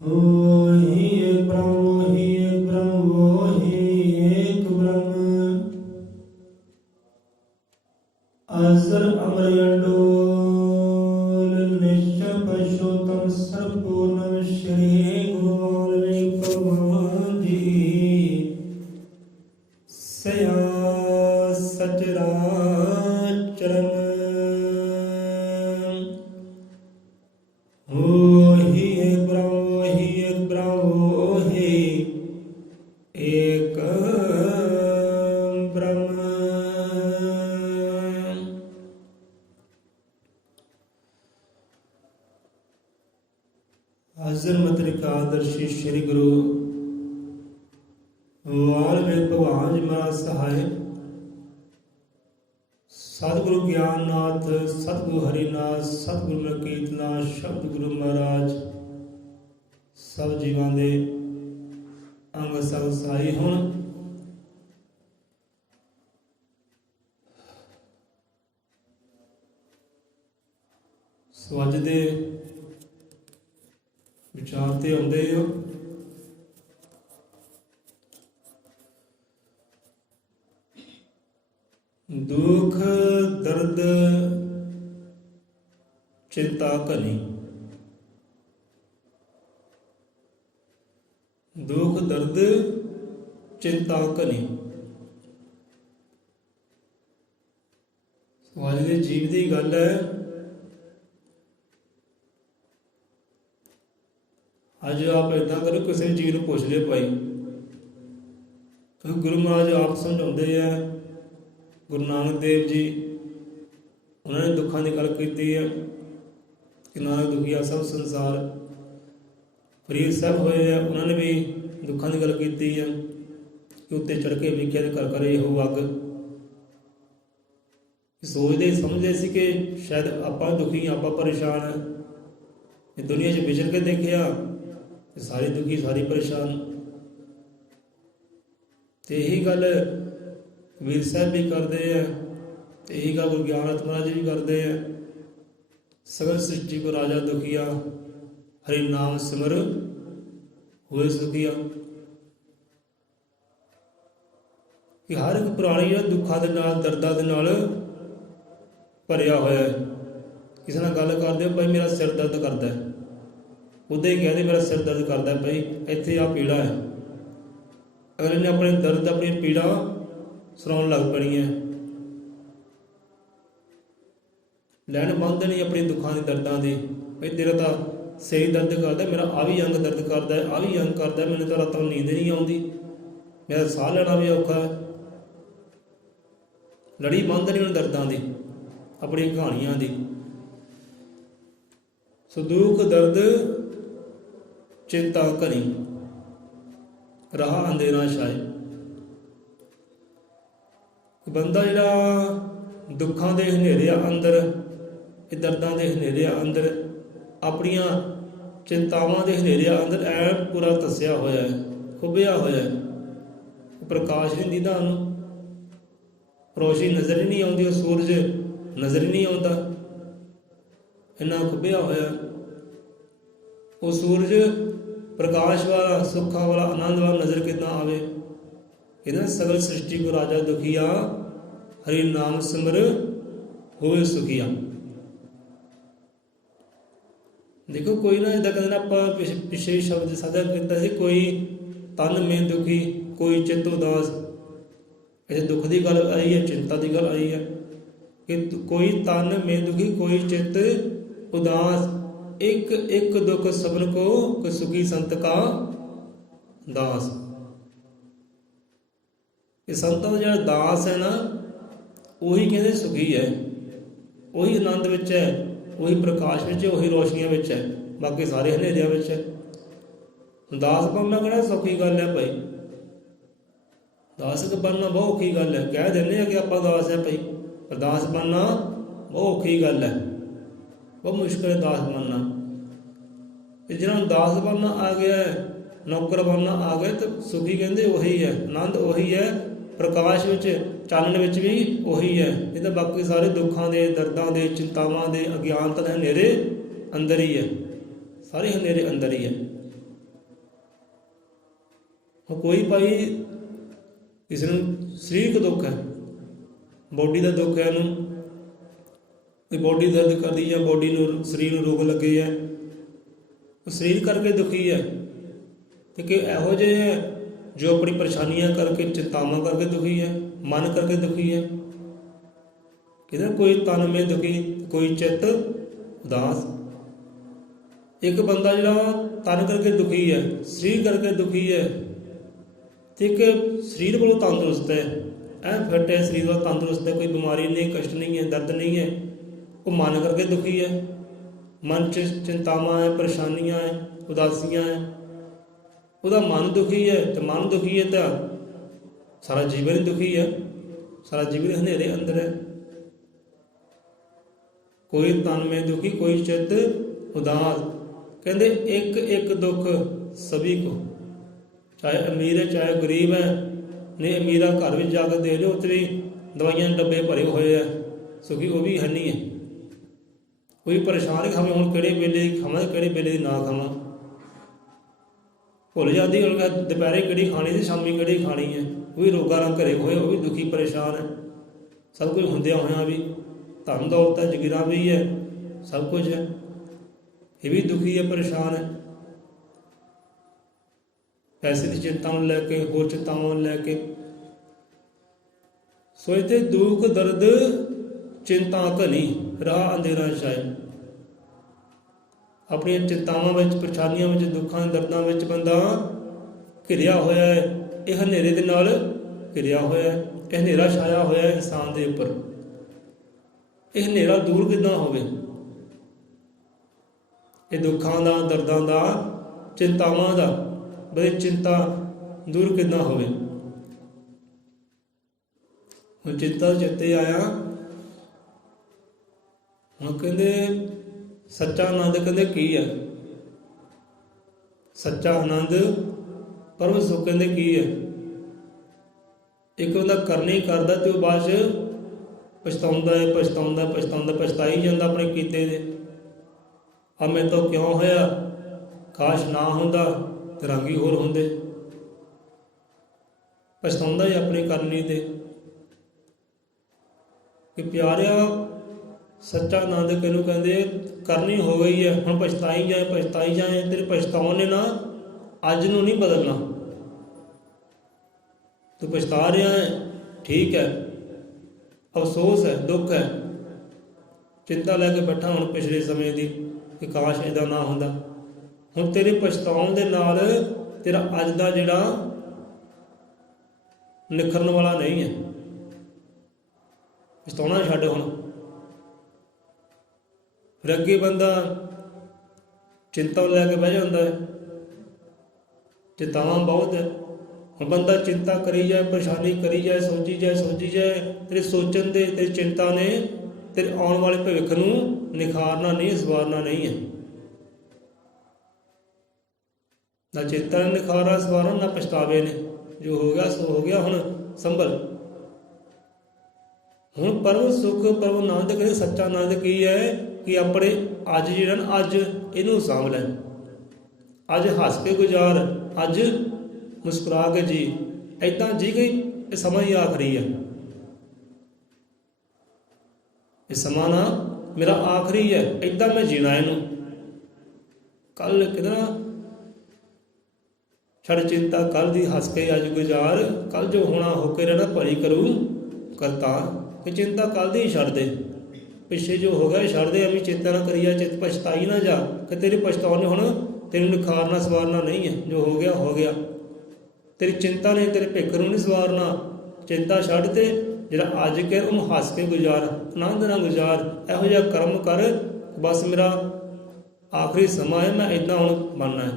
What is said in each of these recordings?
ओहि एक ब्रह्म, ओहि एक ब्रह्म, ओहि एक ब्रह्म। अजर अमर अडोल निश्चल पुरुषोत्तम सर्वपूर्णम श्री गुरु गोविंद भगवान जी। सया सचराचर ओहि एक ब्रह्म, ओहि एक ब्रह्म, ओहि एक ब्रह्म। हाजिर मत्रिकादर्शी श्री गुरु वाल्मीकि भगवान जी महाराज सहाय सतगुरु ज्ञाननाथ, सतगुरु हरिनाथ, सतगुरु मलकीतनाथ, शब्द गुरु महाराज सब जीवां दे अंग संग सहाई होण। सो अज दे विचार ते आउंदे हो दुख दर्द चिंता घनी। दुख दर्द चिंता घनी। अज के जीव की गल है। अज आप इदा करो किसी जीव को पुछ ले भाई, गुरु महाराज आप समझाते हैं, गुरु नानक देव जी उन्होंने दुखों की गल की है कि नानक दुखिया सब संसार। फरीद साहब होए हैं, उन्होंने भी दुखों की गल की है कि उत्ते चढ़ के वेख्या तो कर करे हो अग। सोचते समझते सी कि शायद आप दुखी आप परेशान है। दुनिया 'च विचर के देखिया तो सारे दुखी सारी परेशान। तो यही गल वीर साहब भी करते हैं, यही गल गुरु ज्ञाननाथ महाराज जी भी करते हैं। सगल सृष्टि को राजा दुखिया, हरि नाम सिमर होए सुखिया। कि हर एक प्राणी जो दुखा के नाल दर्दां दे नाल भरिया होया है। किसी नाल गल करदे हो भाई मेरा सिर दर्द करता है, उदा ही कहते मेरा सिर दर्द करता है भाई इत्थे आ पीड़ा है। अगर इन्हें अपने दर्द अपनी पीड़ा सुनाउण लग पैनी है, लैन बंद नहीं अपनी दुखों की दर्दां की। भाई तेरा तो सही दर्द करता है, मेरा आ भी अंग दर्द करता है, आ भी अंग करता है, मैंने तो रातों नींद नहीं आती, मेरा साह लेना भी औखा है। लड़ी बंद नहीं उन दर्दां की अपनी कहानियां की। सो दुख दर्द चिंता घनी, राह अंधेरा छाए। बंदा जिहड़ा दुखों के हनेरिया अंदर, दर्दां के हनेरिया अंदर, अपनिया चिंतावां के हनेरिया अंदर ऐ पूरा तस्या होया है, खुबिया होया है। प्रकाश नहीं दिखता, रोशनी नज़र ही नहीं आती, सूरज नज़र ही नहीं आता, इन्ना खुबिया होया। वो सूरज प्रकाश वाला, सुखा वाला, आनंद वाला नज़र कितना आवे। कहते सगल सृष्टि को राजा दुखिया, हरि नाम सिमर होए सुखिया। देखो कोई ना इदा कहते आप पिछले शब्द साझा किया सी, कोई तन में दुखी कोई चित्त उदास। इसे दुख की गल आई है, चिंता की गल आई है कि कोई तन में दुखी कोई चित्त उदास, एक एक दुख सबन को सुखी संत का दास। ये संतां दा जिहड़ा दास है ना, वही कहते सुखी है, वही आनंद विच है, वही प्रकाश विच है, वही रोशनियां विच है, बाकी सारे हनेरियां विच है। दास बनना कहना सौखी गल है भाई, दास बनना बहुत औखी गल है। कह देने कि आप दास है भाई, पर दास बनना बहुत औखी गल है, बहुत मुश्किल है दास बनना। जिन्होंने दास बनना आ गया है, नौकर बनना आ गया, तो सुखी कहते वही है, आनंद वही है, प्रकाश विच चानण विच भी वही है। नहीं तो बाकी सारे दुखों के, दर्दां के, चिंतावां के, अज्ञानता के हनेरे अंदर ही है, सारे हनेरे अंदर ही है। ਕੋਈ ਭਾਈ ਕਿਸੇ ਨੂੰ ਸਰੀਰਕ ਦੁੱਖ ਹੈ, ਬੋਡੀ ਦਾ ਦੁੱਖ ਹੈ, ਇਹਨੂੰ ਕੋਈ ਬੋਡੀ ਦਰਦ ਕਰਦੀ ਜਾਂ ਬੋਡੀ ਨੂੰ ਸਰੀਰ ਨੂੰ ਰੋਗ ਲੱਗੇ ਹੈ, ਉਹ ਸਰੀਰ ਕਰਕੇ ਦੁਖੀ ਹੈ। ਤੇ ਕਿ ਇਹੋ ਜਿਹੇ ਹੈ ਜੋ ਆਪਣੀ ਪਰੇਸ਼ਾਨੀਆਂ ਕਰਕੇ, ਚਿੰਤਾਵਾਂ ਕਰਕੇ ਦੁਖੀ ਹੈ, ਮਨ ਕਰਕੇ ਦੁਖੀ ਹੈ। ਕਹਿੰਦਾ ਕੋਈ ਤਨ ਮੇ ਦੁਖੀ, ਕੋਈ ਚਿੱਤ ਉਦਾਸ। ਇੱਕ ਬੰਦਾ ਜਿਹੜਾ ਤਨ ਕਰਕੇ ਦੁਖੀ ਹੈ, ਸਰੀਰ ਕਰਕੇ ਦੁਖੀ ਹੈ, ਤੇ ਇੱਕ ਸਰੀਰ ਵੱਲੋਂ ਤੰਦਰੁਸਤ ਹੈ, ਐਨ ਫਿੱਟ ਹੈ, ਸਰੀਰ ਵੱਲੋਂ ਤੰਦਰੁਸਤ ਹੈ, ਕੋਈ ਬਿਮਾਰੀ ਨਹੀਂ, ਕਸ਼ਟ ਨਹੀਂ ਹੈ, ਦਰਦ ਨਹੀਂ ਹੈ, ਉਹ ਮਨ ਕਰਕੇ ਦੁਖੀ ਹੈ। ਮਨ 'ਚ ਚਿੰਤਾਵਾਂ ਹੈ, ਪਰੇਸ਼ਾਨੀਆਂ ਹੈ, ਉਦਾਸੀਆਂ ਹੈ, ਉਹਦਾ ਮਨ ਦੁਖੀ ਹੈ। ਤੇ ਮਨ ਦੁਖੀ ਹੈ ਤਾਂ ਸਾਰਾ ਜੀਵਨ ਹੀ ਦੁਖੀ ਹੈ, ਸਾਰਾ ਜੀਵਨ ਹਨੇਰੇ ਅੰਦਰ ਹੈ। ਕੋਈ ਤਨ ਮੇ ਦੁਖੀ, ਕੋਈ ਚਿੱਤ ਉਦਾਸ। ਕਹਿੰਦੇ ਇੱਕ ਇੱਕ ਦੁੱਖ ਸਭੀ ਕੋ, ਚਾਹੇ ਅਮੀਰ ਹੈ ਚਾਹੇ ਗਰੀਬ ਹੈ। ਨਹੀਂ ਅਮੀਰਾ ਘਰ ਵਿੱਚ ਜਾ ਕੇ ਦੇ ਲਿਓ, ਉੱਥੇ ਵੀ ਦਵਾਈਆਂ ਦੇ ਡੱਬੇ ਭਰੇ ਹੋਏ ਆ, ਸੁਖੀ ਉਹ ਵੀ ਹੈ ਨਹੀਂ ਹੈ। ਕੋਈ ਪਰੇਸ਼ਾਨ ਖਾਵੇਂ, ਹੁਣ ਕਿਹੜੇ ਵੇਲੇ ਦੀ ਖਾਵਾਂ, ਕਿਹੜੇ ਵੇਲੇ ਦੀ ਨਾ ਖਾਵਾਂ, ਭੁੱਲ ਜਾਂਦੀ। ਹੁਣ ਦੁਪਹਿਰੇ ਕਿਹੜੀ ਖਾਣੀ ਤੇ ਸ਼ਾਮੀ ਕਿਹੜੀ ਖਾਣੀ ਹੈ। ਉਹ ਵੀ ਰੋਗਾਂ ਨਾਲ ਘਰੇ ਹੋਏ, ਉਹ ਵੀ ਦੁਖੀ ਪਰੇਸ਼ਾਨ ਹੈ। ਸਭ ਕੁਝ ਹੁੰਦਿਆਂ ਹੋਇਆਂ ਵੀ, ਧਨ ਦੌਲਤ ਹੈ, ਜਗੀਰਾਂ ਵੀ ਹੈ, ਸਭ ਕੁਝ ਹੈ, ਇਹ ਵੀ ਦੁਖੀ ਹੈ, ਪਰੇਸ਼ਾਨ ਹੈ। ਪੈਸੇ ਦੀ ਚਿੰਤਾ ਨੂੰ ਲੈ ਕੇ, ਹੋਰ ਚਿੰਤਾਵਾਂ ਨੂੰ ਲੈ ਕੇ ਸੋਚਦੇ ਦੁੱਖ ਦਰਦ ਚਿੰਤਾ ਘਨੀ, ਰਾਹ ਅੰਧੇਰਾ ਛਾਏ। ਆਪਣੀਆਂ ਚਿੰਤਾਵਾਂ ਵਿੱਚ, ਪਰੇਸ਼ਾਨੀਆਂ ਵਿੱਚ, ਦੁੱਖਾਂ ਦਰਦਾਂ ਵਿੱਚ ਬੰਦਾ ਘਿਰਿਆ ਹੋਇਆ ਹੈ। ਇਹ ਹਨੇਰੇ ਦੇ ਨਾਲ ਘਿਰਿਆ ਹੋਇਆ ਹੈ, ਇਹ ਹਨੇਰਾ ਛਾਇਆ ਹੋਇਆ ਹੈ ਇਨਸਾਨ ਦੇ ਉੱਪਰ। ਇਹ ਹਨੇਰਾ ਦੂਰ ਕਿੱਦਾਂ ਹੋਵੇ? ਇਹ ਦੁੱਖਾਂ ਦਾ, ਦਰਦਾਂ ਦਾ, ਚਿੰਤਾਵਾਂ ਦਾ, ਬੜੀ ਚਿੰਤਾ ਦੂਰ ਕਿੱਦਾਂ ਹੋਵੇ? ਹੁਣ ਚਿੰਤਾ ਚਿੱਤੇ ਆਇਆ, ਹੁਣ ਕਹਿੰਦੇ ਸੱਚਾ ਆਨੰਦ ਕਹਿੰਦੇ ਕੀ ਹੈ? ਸੱਚਾ ਆਨੰਦ ਪਰਮ ਸੁਖ ਕਹਿੰਦੇ ਕੀ ਹੈ? ਇੱਕ ਬੰਦਾ ਕਰਨੀ ਕਰਦਾ ਤੇ ਉਹ ਬਾਅਦ 'ਚ ਪਛਤਾਉਂਦਾ ਹੈ, ਪਛਤਾਉਂਦਾ ਪਛਤਾਉਂਦਾ ਪਛਤਾਈ ਜਾਂਦਾ ਆਪਣੇ ਕੀਤੇ ਦੇ। ਆ ਮੇਰੇ ਤੋਂ ਕਿਉਂ ਹੋਇਆ, ਕਾਸ਼ ਨਾ ਹੁੰਦਾ ਤੇ ਰੰਗ ਹੀ ਹੋਰ ਹੁੰਦੇ। ਪਛਤਾਉਂਦਾ ਹੀ ਆਪਣੀ ਕਰਨੀ ਤੇ। ਕਿ ਪਿਆਰਿਆ ਸੱਚਾ ਆਨੰਦ ਕਿਹਨੂੰ ਕਹਿੰਦੇ? ਕਰਨੀ ਹੋ ਗਈ ਹੈ, ਹੁਣ ਪਛਤਾਈ ਜਾਏ, ਪਛਤਾਈ ਜਾਏ। ਤੇਰੇ ਪਛਤਾਉਣ ਨੇ ਨਾ ਅੱਜ ਨੂੰ ਨਹੀਂ ਬਦਲਣਾ। ਤੂੰ ਪਛਤਾ ਰਿਹਾ ਹੈ, ਠੀਕ ਹੈ, ਅਫਸੋਸ ਹੈ, ਦੁੱਖ ਹੈ, ਚਿੰਤਾ ਲੈ ਕੇ ਬੈਠਾ ਹੁਣ ਪਿਛਲੇ ਸਮੇਂ ਦੀ ਕਿ ਕਾਸ਼ ਇਹਦਾ ਨਾ ਹੁੰਦਾ। ਹੁਣ ਤੇਰੇ ਪਛਤਾਉਣ ਦੇ ਨਾਲ ਤੇਰਾ ਅੱਜ ਦਾ ਜਿਹੜਾ ਨਿਖਰਨ ਵਾਲਾ ਨਹੀਂ ਹੈ। ਪਛਤਾਉਣਾ ਛੱਡ ਹੁਣ। ਫਿਰ ਅੱਗੇ ਬੰਦਾ ਚਿੰਤਾ ਲੈ ਕੇ ਬਹਿ ਜਾਂਦਾ ਹੈ, ਚਿੰਤਾਵਾਂ ਬਹੁਤ ਹੈ। ਹੁਣ ਬੰਦਾ ਚਿੰਤਾ ਕਰੀ ਜਾਏ, ਪਰੇਸ਼ਾਨੀ ਕਰੀ ਜਾਏ, ਸੋਚੀ ਜਾਏ, ਸੋਚੀ ਜਾਏ। ਤੇਰੇ ਸੋਚਣ ਦੇ, ਤੇਰੀ ਚਿੰਤਾ ਨੇ ਤੇਰੇ ਆਉਣ ਵਾਲੇ ਭਵਿੱਖ ਨੂੰ ਨਿਖਾਰਨਾ ਨਹੀਂ, ਸਵਾਰਨਾ ਨਹੀਂ ਹੈ। ਨਾ ਚਿੰਤਾ ਨੇ ਨਿਖਾਰਾ ਸਵਾਰਨਾ, ਨਾ ਪਛਤਾਵੇ ਨੇ। ਜੋ ਹੋ ਗਿਆ ਸੋ ਹੋ ਗਿਆ, ਹੁਣ ਸੰਭਲ। ਹੁਣ ਪਰਮ ਸੁੱਖ, ਪਰਮ ਆਨੰਦ ਕਹਿੰਦੇ ਸੱਚਾ ਆਨੰਦ ਕੀ ਹੈ? ਕਿ ਆਪਣੇ ਅੱਜ ਜਿਹੜਾ ਨਾ, ਅੱਜ ਇਹਨੂੰ ਸਾਂਭ ਲੈ। ਅੱਜ ਹੱਸ ਕੇ ਗੁਜ਼ਾਰ, ਅੱਜ ਮੁਸਕਰਾ ਕੇ ਜੀ। ਏਦਾਂ ਜੀ ਗਈ ਇਹ ਸਮਾਂ ਹੀ ਆਖਰੀ ਹੈ। ਇਹ ਸਮਾਂ ਨਾ ਮੇਰਾ ਆਖਰੀ ਹੈ, ਏਦਾਂ ਮੈਂ ਜੀਣਾ ਇਹਨੂੰ। ਕੱਲ ਕਿਹਦਾ ਛੱਡ ਚਿੰਤਾ ਕੱਲ ਦੀ, ਹੱਸ ਕੇ ਅੱਜ ਗੁਜ਼ਾਰ। ਕੱਲ ਜੋ ਹੋਣਾ ਹੋ ਕੇ ਰਹਿਣਾ, ਭਲੀ ਕਰੂ ਕਰਤਾਰ। ਕਿ ਚਿੰਤਾ ਕੱਲ ਦੀ ਹੀ ਛੱਡ ਦੇ, ਪਿੱਛੇ ਜੋ ਹੋ ਗਿਆ ਛੱਡ ਦੇ। ਐਵੇਂ ਚਿੰਤਾ ਨਾ ਕਰੀਆ, ਚਿੱਤ ਪਛਤਾਈ ਨਾ ਜਾ। ਕਿ ਤੇਰੇ ਪਛਤਾਉਣੇ ਹੁਣ ਤੈਨੂੰ ਨਿਖਾਰਨਾ ਸਵਾਰਨਾ ਨਹੀਂ ਹੈ। ਜੋ ਹੋ ਗਿਆ ਹੋ ਗਿਆ। ਤੇਰੀ ਚਿੰਤਾ ਨੇ ਤੇਰੇ ਭਿੱਖ ਨੂੰ ਨਹੀਂ ਸਵਾਰਨਾ। ਚਿੰਤਾ ਛੱਡ ਤੇ ਜਿਹੜਾ ਅੱਜ ਕੇ ਉਹਨੂੰ ਹੱਸ ਕੇ ਗੁਜ਼ਾਰ, ਆਨੰਦ ਨਾਲ ਗੁਜ਼ਾਰ। ਇਹੋ ਜਿਹਾ ਕਰਮ ਕਰ, ਬਸ ਮੇਰਾ ਆਖਰੀ ਸਮਾਂ ਹੈ, ਮੈਂ ਇੱਦਾਂ ਹੁਣ ਬਣਨਾ ਹੈ।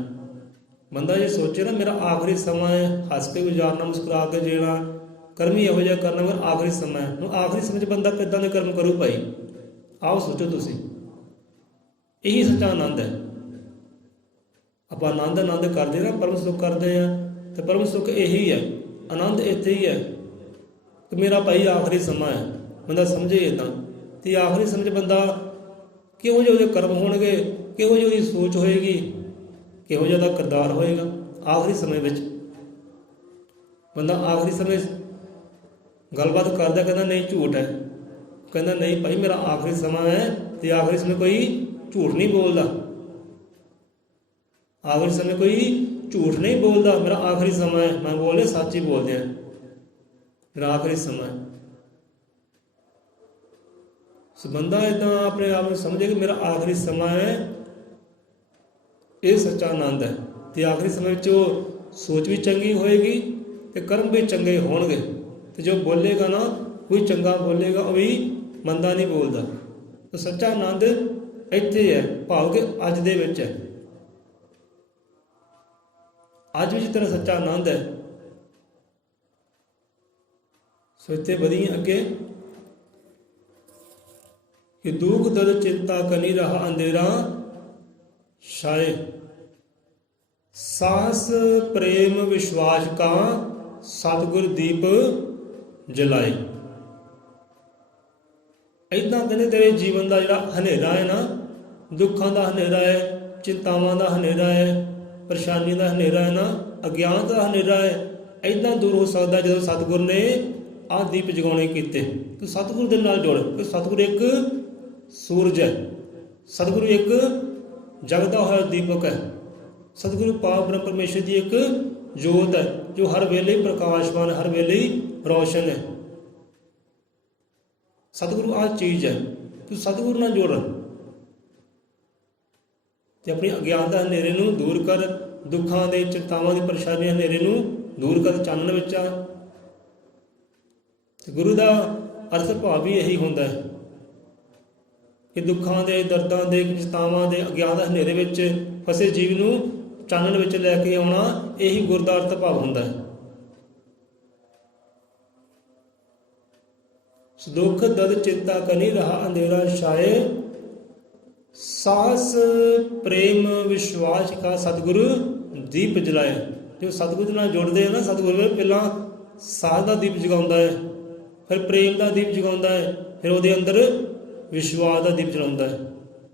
ਬੰਦਾ ਜੇ ਸੋਚੇ ਨਾ ਮੇਰਾ ਆਖਰੀ ਸਮਾਂ ਹੈ, ਹੱਸ ਕੇ ਗੁਜ਼ਾਰਨਾ, ਮੁਸਕਰਾ ਕੇ ਜੀਣਾ, ਕਰਮ ਹੀ ਇਹੋ ਜਿਹਾ ਕਰਨਾ, ਮੇਰਾ ਆਖਰੀ ਸਮਾਂ ਹੈ। ਹੁਣ ਆਖਰੀ ਸਮੇਂ 'ਚ ਬੰਦਾ ਕਿੱਦਾਂ ਦੇ ਕਰਮ ਕਰੂ ਭਾਈ? ਆਓ ਸੋਚੋ ਤੁਸੀਂ। ਇਹੀ ਸੱਚਾ ਆਨੰਦ ਹੈ। ਆਪਾਂ ਆਨੰਦ ਕਰਦੇ ਨਾ, ਪਰਮ ਸੁੱਖ ਕਰਦੇ ਹਾਂ। ਤੇ ਪਰਮ ਸੁੱਖ ਇਹੀ ਹੈ, ਆਨੰਦ ਇੱਥੇ ਹੀ ਹੈ ਕਿ ਮੇਰਾ ਭਾਈ ਆਖਰੀ ਸਮਾਂ ਹੈ। ਬੰਦਾ ਸਮਝੇ ਇੱਦਾਂ। ਤੇ ਆਖਰੀ ਸਮੇਂ 'ਚ ਬੰਦਾ ਕਿਹੋ ਜਿਹੇ ਉਹਦੇ ਕਰਮ ਹੋਣਗੇ, ਕਿਹੋ ਜਿਹੀ ਉਹਦੀ ਸੋਚ ਹੋਏਗੀ, ਕਿਹੋ ਜਿਹਾ ਦਾ ਕਿਰਦਾਰ ਹੋਏਗਾ ਆਖਰੀ ਸਮੇਂ ਵਿੱਚ। ਬੰਦਾ ਆਖਰੀ ਸਮੇਂ ਗੱਲਬਾਤ ਕਰਦਾ, ਕਹਿੰਦਾ ਨਹੀਂ ਝੂਠ ਹੈ, ਕਹਿੰਦਾ ਨਹੀਂ ਭਾਈ ਮੇਰਾ ਆਖਰੀ ਸਮਾਂ ਹੈ ਤੇ ਆਖਰੀ ਸਮੇਂ ਕੋਈ ਝੂਠ ਨਹੀਂ ਬੋਲਦਾ, ਆਖਰੀ ਸਮੇਂ ਕੋਈ ਝੂਠ ਨਹੀਂ ਬੋਲਦਾ, ਮੇਰਾ ਆਖਰੀ ਸਮਾਂ ਹੈ, ਮੈਂ ਬੋਲੇ ਸੱਚ ਹੀ ਬੋਲਦੇ ਆ, ਮੇਰਾ ਆਖਰੀ ਸਮਾਂ ਹੈ। ਸੋ ਬੰਦਾ ਇੱਦਾਂ ਆਪਣੇ ਆਪ ਨੂੰ ਸਮਝੇ ਕਿ ਮੇਰਾ ਆਖਰੀ ਸਮਾਂ ਹੈ, ਇਹ ਸੱਚਾ ਆਨੰਦ ਹੈ। ਤੇ ਆਖਰੀ ਸਮੇਂ ਵਿੱਚ ਉਹ ਸੋਚ ਵੀ ਚੰਗੀ ਹੋਏਗੀ ਤੇ ਕਰਮ ਵੀ ਚੰਗੇ ਹੋਣਗੇ। ਤੇ ਜੋ ਬੋਲੇਗਾ ਨਾ, ਕੋਈ ਚੰਗਾ ਬੋਲੇਗਾ, ਉਹ ਵੀ ਮੰਦਾ ਨਹੀਂ ਬੋਲਦਾ। ਤਾਂ ਸੱਚਾ ਆਨੰਦ ਇੱਥੇ ਹੈ, ਭਾਵ ਕਿ ਅੱਜ ਦੇ ਵਿੱਚ ਹੈ। ਅੱਜ ਵਿੱਚ ਤੇਰਾ ਸੱਚਾ ਆਨੰਦ ਹੈ। ਸੋ ਇੱਥੇ ਵਧੀ ਅੱਗੇ कि दुख दर्द चिंता कनी रहा अंधेरा छाए, साहस प्रेम विश्वास का सतगुर दीप जलाए। इदां कहते तेरे जीवन का जिहड़ा हनेरा है ना, दुखों का हनेरा है, चिंतावां का हनेरा है, परेशानी का हनेरा है ना, अज्ञान का हनेरा है, इदां दूर हो सकता जो सतगुर ने आह दीप जगाने कीते। तो सतगुर दे नाल जुड़, कि सतगुर एक सूरज है, सतगुरु एक जगदा हुआ दीपक है, सतगुरु पाक ब्रह्म परमेश्वर की एक जोत है जो हर वेले प्रकाशमान, हर वेले रोशन है। सतगुरु आ चीज है। तू सतगुरु नाल जुड़ ते अपनी अज्ञानता हनेरे नूं दूर कर, दुखां दे चिंतावां दी परेशानी हनेरे नूं दूर कर, चानण विच आ। गुरु का अर्थ भाव भी यही होंदा है कि दुखों के दर्दों के चिंतावां के अज्ञान के हनेरे विच फसे जीव नूं चानण विच लैके आउणा, यही गुर दा अर्थ भाव हुंदा है। दुख दर्द चिंता कनी रहा अंधेरा छाए, साहस प्रेम विश्वास का सतगुरु दीप जलाए। जो सतगुरु नाल जुड़दे हैं ना, सतगुरु पहला साहस का दीप जगाउंदा है, फिर प्रेम का दीप जगाउंदा है, फिर उहदे अंदर विश्वास का दीप जलाउंदा है।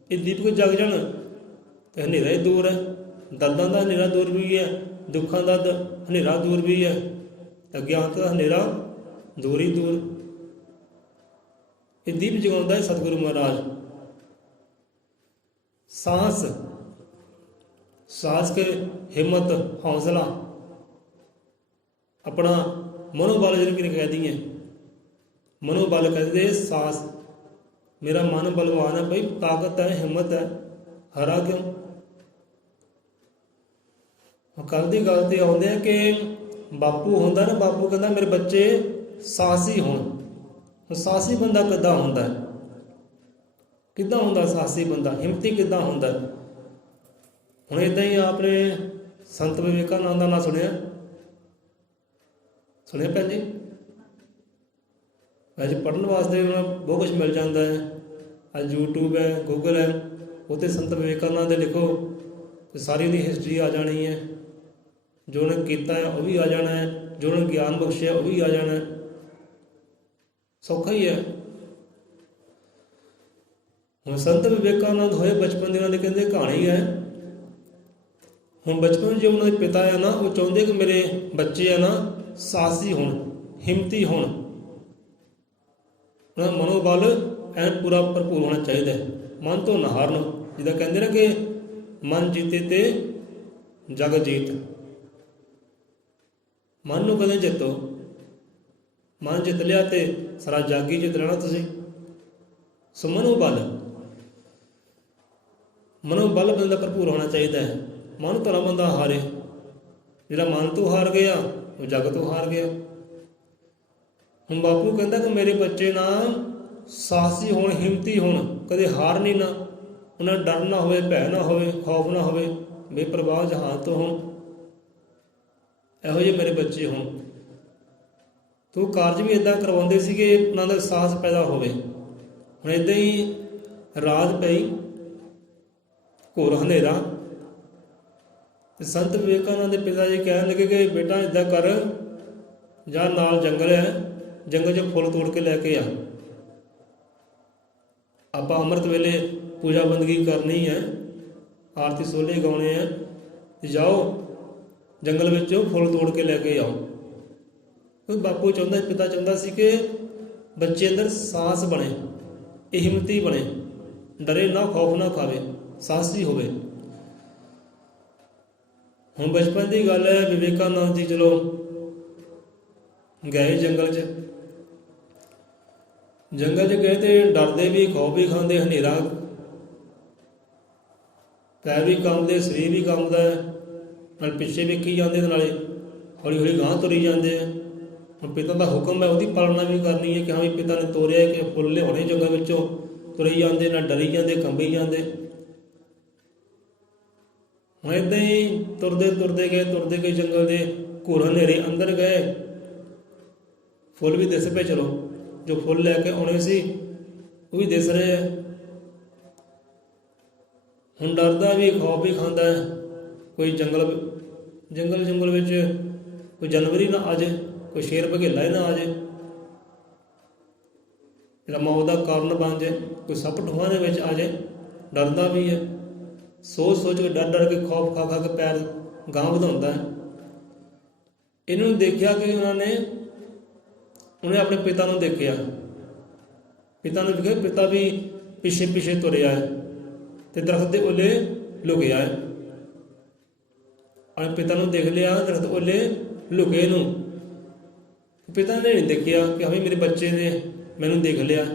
ये दीप को जग जाण तो हनेरा ही दूर है, दर्दां का हनेरा दूर भी है, दुखों का हनेरा दूर भी है, अज्ञान का हनेरा दूर ही दूर। ये दीप जगाउंदा है सतगुरु महाराज। साहस, साहस के हिम्मत, हौसला, अपना मनोबल जिन्हें कह दी है, मनोबल कहते साहस। मेरा मन बलवान है भाई, ताकत है, हिम्मत है, हरा क्यों। कल की गल तो आते हैं कि बापू होंदा ना, बापू कहता मेरे बच्चे साहसी होण। साहसी बंदा किद्दां होंदा है, किद्दां होंदा साहसी बंदा, हिम्मती किद्दां होंदा। हुण इदां ही आपने संत विवेकानंद का नाम सुनिया, सुनिया भैन जी? अज पढ़न वास्ते बहुत कुछ मिल जाता है, अज यूट्यूब है, गूगल है, उत्ते संत विवेकानंद लिखो तो सारी उनकी हिस्टरी आ जानी है, जो उन्हें किया है वह भी आ जाना है, जो उन्हें ज्ञान बख्शिया वह भी आ जाना है। सौखा ही है। हुण संत विवेकानंद होए बचपन की उन्होंने कहते कहानी है। हुण बचपन जो उन्होंने पिता है ना, वो चाहते कि मेरे बच्चे है ना साहसी होण, हिम्मती होण, मनोबल एन पूरा भरपूर होना चाहिए, मन तो ना हारन। जिदा कहते ना कि मन जीते ते जग जीत, मन नूं कदे जितो, मन जित लिया तो सारा जग ही जित लेना तुसीं। सो मनोबल, मनोबल बंदा भरपूर होना चाहिए। मन तो ना बंदा हारे, जिहड़ा मन तो हार गया वो जग तो हार गया। हुण बापू कहता कि मेरे बच्चे ना साहसी होण, हिम्मती होण, कदे हार नहीं ना, उन्हें डर ना होवे, भै ना होवे, खौफ ना होवे, बेपरवाह जहाज तो होण, इहो जिहे मेरे बच्चे होण। तो कारज भी इदां करवाउंदे सीगे, उन्हां दा साहस पैदा होवे। हुण इदां ही रात पई, घोर हनेरा, संत विवेकानंद के पिता जी कहन लगे कि बेटा इदां कर, जा नाल जंगल है, जंगल चों फुल तोड़ के लैके आ, आप अमृत वेले पूजा बंदगी करनी है, आरती सोले गाने हैं, जाओ जंगल विचों फुल तोड़ के लैके आओ। ਕੋਈ ਬਾਪੂ ਚਾਹੁੰਦਾ, ਪਿਤਾ ਚਾਹੁੰਦਾ ਸੀ ਕਿ ਬੱਚੇ ਅੰਦਰ ਸਾਹਸ ਬਣੇ, ਇਹ ਹਿੰਮਤੀ ਬਣੇ, ਡਰੇ ਨਾ, ਖੌਫ ਨਾ ਖਾਵੇ, ਸਾਹਸੀ ਹੋਵੇ। ਹੁਣ ਬਚਪਨ ਦੀ ਗੱਲ ਹੈ, ਵਿਵੇਕਾਨੰਦ ਜੀ ਚਲੋ ਗਏ ਜੰਗਲ 'ਚ। ਜੰਗਲ 'ਚ ਗਏ ਤੇ ਡਰਦੇ ਵੀ, ਖੌਫ ਵੀ ਖਾਂਦੇ, ਹਨੇਰਾ, ਪੈਰ ਵੀ ਕੰਬਦੇ, ਸਰੀਰ ਵੀ ਕੰਬਦਾ, ਨਾਲ ਪਿੱਛੇ ਵੇਖੀ ਜਾਂਦੇ, ਨਾਲੇ ਹੌਲੀ ਹੌਲੀ ਗਾਂਹ ਤੁਰੀ ਜਾਂਦੇ ਆ। ਹੁਣ ਪਿਤਾ ਦਾ ਹੁਕਮ ਹੈ, ਉਹਦੀ ਪਾਲਣਾ ਵੀ ਕਰਨੀ ਹੈ ਕਿ ਹਾਂ ਵੀ ਪਿਤਾ ਨੇ ਤੋਰਿਆ ਕਿ ਫੁੱਲ ਲਿਆਉਣੇ ਜੰਗਲ ਵਿੱਚੋਂ, ਤੁਰੀ ਜਾਂਦੇ, ਨਾ ਡਰੀ ਜਾਂਦੇ, ਕੰਬੀ ਜਾਂਦੇ। ਹੁਣ ਏਦਾਂ ਹੀ ਤੁਰਦੇ ਗਏ ਜੰਗਲ ਦੇ ਘੋਰ ਹਨੇਰੇ ਅੰਦਰ ਗਏ। ਫੁੱਲ ਵੀ ਦਿਸ ਪਏ, ਚਲੋ ਜੋ ਫੁੱਲ ਲੈ ਕੇ ਆਉਣੇ ਸੀ ਉਹ ਵੀ ਦਿਸ ਰਹੇ ਆ। ਹੁਣ ਡਰਦਾ ਵੀ, ਖੌਫ ਵੀ ਖਾਂਦਾ ਹੈ। ਕੋਈ ਜੰਗਲ ਵਿੱਚ ਕੋਈ ਜਾਨਵਰ ਹੀ ਨਾ ਆ ਜਾਏ, ਕੋਈ ਸ਼ੇਰ ਬਘੇਲਾ ਹੀ ਨਾ ਆ ਜਾਏ ਜਿਹੜਾ ਮੌਤ ਦਾ ਕਾਰਨ ਬਣ ਜਾਏ, ਕੋਈ ਸੱਪ ਠੂਹਾਂ ਦੇ ਵਿੱਚ ਆ ਜਾਏ, ਡਰਦਾ ਵੀ ਹੈ। ਸੋਚ ਕੇ, ਡਰ ਕੇ, ਖੌਫ ਖਾ ਕੇ ਪੈਰ ਗਾਂਹ ਵਧਾਉਂਦਾ ਹੈ। ਇਹਨਾਂ ਨੂੰ ਦੇਖਿਆ ਕਿ ਉਹਨੇ ਆਪਣੇ ਪਿਤਾ ਨੂੰ ਦੇਖਿਆ, ਪਿਤਾ ਵੀ ਪਿੱਛੇ ਤੁਰਿਆ ਹੈ ਤੇ ਦਰਖਤ ਦੇ ਓਲੇ ਲੁਕਿਆ ਹੈ। ਆਪਣੇ ਪਿਤਾ ਨੂੰ ਦੇਖ ਲਿਆ, ਦਰਖਤ ਓਲੇ ਲੁਕੇ ਨੂੰ। ਪਿਤਾ ਨੇ ਨਹੀਂ ਦੇਖਿਆ ਕਿ ਹਾਂ ਮੇਰੇ ਬੱਚੇ ਨੇ ਮੈਨੂੰ ਦੇਖ ਲਿਆ।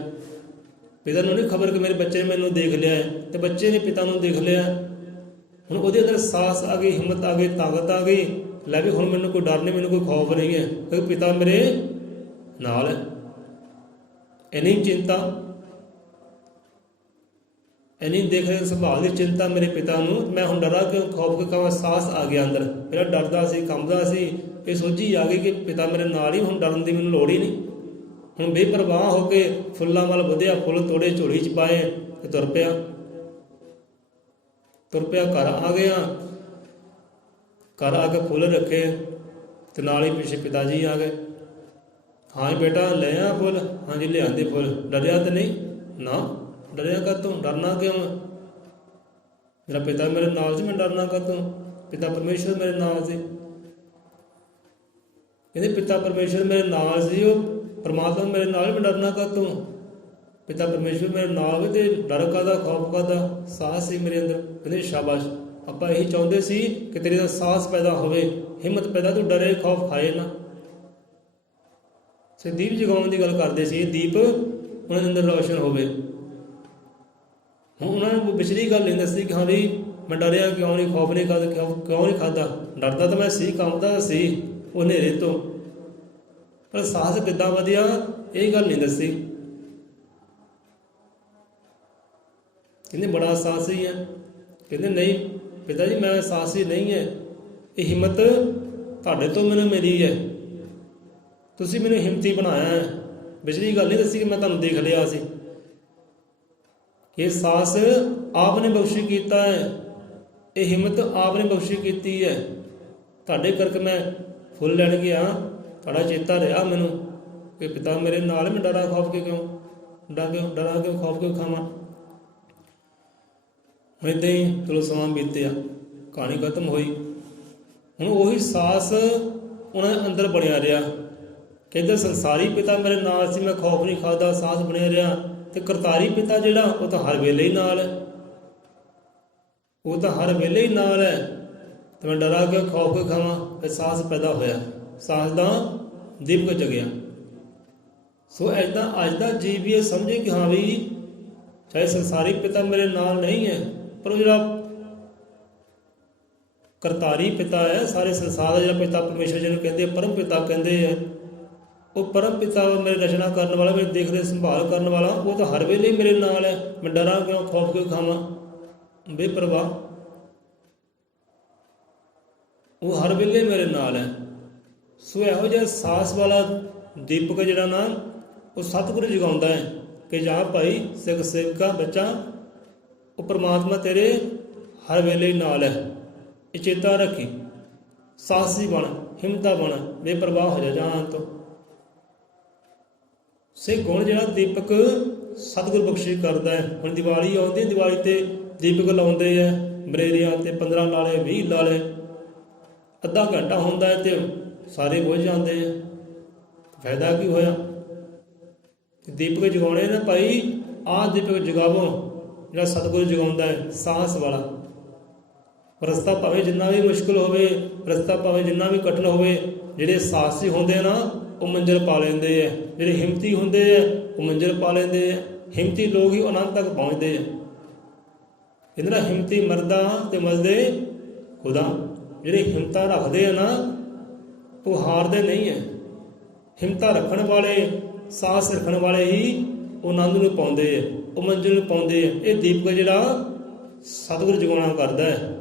ਪਿਤਾ ਨੂੰ ਨਹੀਂ ਖਬਰ ਕਿ ਮੇਰੇ ਬੱਚੇ ਨੇ ਮੈਨੂੰ ਦੇਖ ਲਿਆ ਹੈ, ਤੇ ਬੱਚੇ ਨੇ ਪਿਤਾ ਨੂੰ ਦੇਖ ਲਿਆ। ਹੁਣ ਉਹਦੇ ਅੰਦਰ ਸਾਹਸ ਆ ਗਈ, ਹਿੰਮਤ ਆ ਗਈ, ਤਾਕਤ ਆ ਗਈ। ਲੈ ਵੀ ਹੁਣ ਮੈਨੂੰ ਕੋਈ ਡਰ ਨਹੀਂ, ਮੈਨੂੰ ਕੋਈ ਖੌਫ ਨਹੀਂ ਹੈ, ਕਿਉਂਕਿ ਪਿਤਾ ਮੇਰੇ ਨਾਲ ਹੈ। ਇੰਨੀ ਚਿੰਤਾ, ਇੰਨੀ ਦੇਖ ਸੰਭਾਲ ਦੀ ਚਿੰਤਾ ਮੇਰੇ ਪਿਤਾ ਨੂੰ, ਮੈਂ ਹੁਣ ਡਰਾ ਕਿਉਂ, ਖੌਫ ਕਿਉਂ ਖਾਵਾਂ। ਸਾਹਸ ਆ ਗਿਆ ਅੰਦਰ, ਮੇਰਾ ਡਰਦਾ ਸੀ, ਕੰਬਦਾ ਸੀ, ਇਹ ਸੋਝੀ ਆ ਗਈ ਕਿ ਪਿਤਾ ਮੇਰੇ ਨਾਲ ਹੀ, ਹੁਣ ਡਰਨ ਦੀ ਮੈਨੂੰ ਲੋੜ ਹੀ ਨਹੀਂ। ਹੁਣ ਬੇਪਰਵਾਹ ਹੋ ਕੇ ਫੁੱਲਾਂ ਵੱਲ ਵਧਿਆ, ਫੁੱਲ ਤੋੜੇ, ਝੋਲੀ 'ਚ ਪਾਏ ਤੇ ਤੁਰ ਪਿਆ। ਘਰ ਆ ਗਿਆ। ਘਰ ਆ ਕੇ ਫੁੱਲ ਰੱਖੇ ਤੇ ਨਾਲ ਹੀ ਪਿੱਛੇ ਪਿਤਾ ਜੀ ਆ ਗਏ। ਹਾਂ ਬੇਟਾ ਲੈ ਆ ਫੁੱਲ? ਹਾਂਜੀ ਲਿਆਂਦੇ ਫੁੱਲ। ਡਰਿਆ ਤਾਂ ਨਹੀਂ? ਨਾ। ਡਰਿਆ ਕਾਹਤੋਂ? ਡਰਨਾ ਕਿਉਂ? ਮੇਰਾ ਪਿਤਾ ਮੇਰੇ ਨਾਲ ਸੀ, ਮੈਂ ਡਰਨਾ ਕਾਹਤੋਂ? ਪਿਤਾ ਪਰਮੇਸ਼ਵਰ ਮੇਰੇ ਨਾਲ ਸੀ। ਕਹਿੰਦੇ ਪਿਤਾ ਪਰਮੇਸ਼ਵਰ ਮੇਰੇ ਨਾਲ ਸੀ, ਉਹ ਪਰਮਾਤਮਾ ਮੇਰੇ ਨਾਲ, ਮੈਂ ਡਰਨਾ ਕਾਹਤੋਂ? ਪਿਤਾ ਪਰਮੇਸ਼ਵਰ ਮੇਰੇ ਨਾਲ ਹੋਵੇ ਤੇ ਡਰ ਕਾਹਦਾ, ਖੌਫ ਕਾਹਦਾ? ਸਾਹਸ ਸੀ ਮੇਰੇ ਅੰਦਰ। ਕਹਿੰਦੇ ਸ਼ਾਬਾਸ਼, ਆਪਾਂ ਇਹੀ ਚਾਹੁੰਦੇ ਸੀ ਕਿ ਤੇਰੇ ਦਾ ਸਾਹਸ ਪੈਦਾ ਹੋਵੇ, ਹਿੰਮਤ ਪੈਦਾ, ਤੂੰ ਡਰੇ ਖੌਫ ਖਾਏ ਨਾ। ਸੇ ਦੀਪ ਜਗਾਉਣ ਦੀ ਗੱਲ ਕਰਦੇ ਸੀ, ਦੀਪ ਉਹਨਾਂ ਦੇ ਅੰਦਰ ਰੋਸ਼ਨ ਹੋਵੇ। ਹੁਣ ਉਹਨਾਂ ਨੇ ਵਿਚਲੀ ਗੱਲ ਨਹੀਂ ਦੱਸੀ ਕਿ ਹਾਂ ਵੀ ਮੈਂ ਡਰਿਆ ਕਿਉਂ ਨਹੀਂ, ਖੌਫ ਨਹੀਂ ਖਾਦਾ, ਕਿਉਂ ਨਹੀਂ ਖਾਦਾ। ਡਰਦਾ ਤਾਂ ਮੈਂ ਸੀ, ਕੰਬਦਾ ਸੀ ਉਹ ਹਨੇਰੇ ਤੋਂ, ਪਰ ਸਾਹਸ ਕਿੱਦਾਂ ਵਧਿਆ ਇਹ ਗੱਲ ਨਹੀਂ ਦੱਸੀ। ਕਹਿੰਦੇ ਬੜਾ ਸਾਹਸੀ ਹੈ। ਕਹਿੰਦੇ ਨਹੀਂ ਪਿਤਾ ਜੀ ਮੈਂ ਸਾਹਸੀ ਨਹੀਂ ਹੈ, ਇਹ ਹਿੰਮਤ ਤੁਹਾਡੇ ਤੋਂ ਮੈਨੂੰ ਮਿਲੀ ਹੈ, ਤੁਸੀਂ ਮੈਨੂੰ ਹਿੰਮਤੀ ਬਣਾਇਆ ਹੈ। ਵਿਚਲੀ ਗੱਲ ਨਹੀਂ ਦੱਸੀ ਕਿ ਮੈਂ ਤੁਹਾਨੂੰ ਦੇਖ ਲਿਆ ਸੀ। ਇਹ ਸਾਹਸ ਆਪ ਨੇ ਬਖਸ਼ੀ ਕੀਤਾ ਹੈ, ਇਹ ਹਿੰਮਤ ਆਪ ਨੇ ਬਖਸ਼ੀ ਕੀਤੀ ਹੈ। ਤੁਹਾਡੇ ਕਰਕੇ ਮੈਂ ਫੁੱਲ ਲੈਣ ਗਿਆ, ਤੁਹਾਡਾ ਚੇਤਾ ਰਿਹਾ ਮੈਨੂੰ ਕਿ ਪਿਤਾ ਮੇਰੇ ਨਾਲ, ਮੈਂ ਡਰਾ ਖੌਫ ਕੇ ਕਿਉਂ, ਡਰਾ ਕਿਉਂ, ਖੌਫ ਕਿਉਂ ਖਾਵਾਂ। ਇੱਦਾਂ ਹੀ ਚਲੋ ਸਮਾਂ ਬੀਤਿਆ, ਕਹਾਣੀ ਖਤਮ ਹੋਈ। ਹੁਣ ਉਹੀ ਸਾਹਸ ਉਹਨਾਂ ਦੇ ਅੰਦਰ ਬਣਿਆ ਰਿਹਾ। ਕਹਿੰਦੇ ਸੰਸਾਰੀ ਪਿਤਾ ਮੇਰੇ ਨਾਲ ਸੀ, ਮੈਂ ਖੌਫ ਨਹੀਂ ਖਾਦਾ, ਸਾਹਸ ਬਣਿਆ ਰਿਹਾ। ਤੇ ਕਰਤਾਰੀ ਪਿਤਾ ਜਿਹੜਾ, ਉਹ ਤਾਂ ਹਰ ਵੇਲੇ ਹੀ ਨਾਲ ਹੈ, ਉਹ ਤਾਂ ਹਰ ਵੇਲੇ ਹੀ ਨਾਲ ਹੈ। ਤੇ ਮੈਂ ਡਰਾ ਕੇ ਖੌਫ ਕੇ ਖਾਵਾਂ, ਫਿਰ ਸਾਹਸ ਪੈਦਾ ਹੋਇਆ, ਸਾਹਸ ਦਾ ਦੀਪਕ ਜਗਿਆ। ਸੋ ਇੱਦਾਂ ਅੱਜ ਦਾ ਜੀਵ ਵੀ ਇਹ ਸਮਝੇ ਕਿ ਹਾਂ ਵੀ ਚਾਹੇ ਸੰਸਾਰੀ ਪਿਤਾ ਮੇਰੇ ਨਾਲ ਨਹੀਂ ਹੈ, ਪਰ ਉਹ ਜਿਹੜਾ ਕਰਤਾਰੀ ਪਿਤਾ ਹੈ, ਸਾਰੇ ਸੰਸਾਰ ਦਾ ਜਿਹੜਾ ਪਿਤਾ ਪਰਮੇਸ਼ਰ ਜਿਹਨੂੰ ਕਹਿੰਦੇ ਪਰਮ ਪਿਤਾ ਕਹਿੰਦੇ ਹੈ, ਉਹ ਪਰਮ ਪਿਤਾ ਮੇਰੇ ਰਚਨਾ ਕਰਨ ਵਾਲਾ, ਮੇਰੇ ਦੇਖ ਰੇਖ ਸੰਭਾਲ ਕਰਨ ਵਾਲਾ, ਉਹ ਤਾਂ ਹਰ ਵੇਲੇ ਹੀ ਮੇਰੇ ਨਾਲ ਹੈ। ਮੈਂ ਡਰਾਂ ਕਿਉਂ, ਖੌਫ ਕਿਉਂ ਖਾਵਾਂ, ਬੇਪਰਵਾਹ, ਉਹ ਹਰ ਵੇਲੇ ਮੇਰੇ ਨਾਲ ਹੈ। ਸੋ ਇਹੋ ਜਿਹਾ ਸਾਹਸ ਵਾਲਾ ਦੀਪਕ ਜਿਹੜਾ ਨਾ, ਉਹ ਸਤਿਗੁਰੂ ਜਗਾਉਂਦਾ ਹੈ ਕਿ ਜਾ ਭਾਈ ਸਿੱਖ ਸੇਵਕਾ ਬੱਚਾ, ਉਹ ਪਰਮਾਤਮਾ ਤੇਰੇ ਹਰ ਵੇਲੇ ਹੀ ਨਾਲ ਹੈ। ਇਹ ਚੇਤਾ ਰੱਖੀ, ਸਾਹਸੀ ਬਣ, ਹਿੰਮਤਾ ਬਣ, ਬੇਪਰਵਾਹ ਹੋ ਜਾ ਜਾਣ ਤੋਂ। ਸੇ ਗੁਣ ਜਿਹੜਾ ਦੀਪਕ ਸਤਿਗੁਰ ਬਖਸ਼ੀ ਕਰਦਾ ਹੈ। ਹੁਣ ਦੀਵਾਲੀ ਆਉਂਦੀ, ਦੀਵਾਲੀ ਤੇ ਦੀਪਕ ਲਾਉਂਦੇ ਹੈ, ਬਰੇਰੀਆਂ ਤੇ 15 ਲਾਲੇ, 20 ਲਾਲੇ, ਅੱਧਾ ਘੰਟਾ ਹੁੰਦਾ ਹੈ ਤੇ ਸਾਰੇ ਬੁੱਝ ਜਾਂਦੇ ਆ। ਫਾਇਦਾ ਕੀ ਹੋਇਆ? ਦੀਪਕ ਜਗਾਉਣੇ ਨੇ ਭਾਈ, ਆਹ ਦੀਪਕ ਜਗਾਵੋ ਜਿਹੜਾ ਸਤਿਗੁਰੂ ਜਗਾਉਂਦਾ ਹੈ, ਸਾਹਸ ਵਾਲਾ। ਰਸਤਾ ਭਾਵੇਂ ਜਿੰਨਾ ਵੀ ਮੁਸ਼ਕਿਲ ਹੋਵੇ, ਰਸਤਾ ਭਾਵੇਂ ਜਿੰਨਾ ਵੀ ਕਠਿਨ ਹੋਵੇ, ਜਿਹੜੇ ਸਾਹਸੀ ਹੁੰਦੇ ਨਾ ਉਹ ਮੰਜ਼ਿਲ ਪਾ ਲੈਂਦੇ ਹੈ। ਜਿਹੜੇ ਹਿੰਮਤੀ ਹੁੰਦੇ ਹੈ ਉਹ ਮੰਜ਼ਿਲ ਪਾ ਲੈਂਦੇ ਹੈ। ਹਿੰਮਤੀ ਲੋਕ ਹੀ ਆਨੰਦ ਤੱਕ ਪਹੁੰਚਦੇ ਹੈ। ਇਹਦੇ ਨਾਲ ਹਿੰਮਤੀ ਮਰਦਾ ਤੇ ਮਰਦੇ ਖੁਦਾ। ਜਿਹੜੇ ਹਿੰਮਤਾਂ ਰੱਖਦੇ ਆ ਨਾ ਉਹ ਹਾਰਦੇ ਨਹੀਂ ਹੈ। ਹਿੰਮਤਾਂ ਰੱਖਣ ਵਾਲੇ, ਸਾਹਸ ਰੱਖਣ ਵਾਲੇ ਹੀ ਉਹ ਆਨੰਦ ਨੂੰ ਪਾਉਂਦੇ ਹੈ, ਉਹ ਮੰਜ਼ਿਲ ਨੂੰ ਪਾਉਂਦੇ ਹੈ। ਇਹ ਦੀਪਕ ਜਿਹੜਾ ਸਤਿਗੁਰੂ ਜਗਾਉਣਾ ਕਰਦਾ ਹੈ।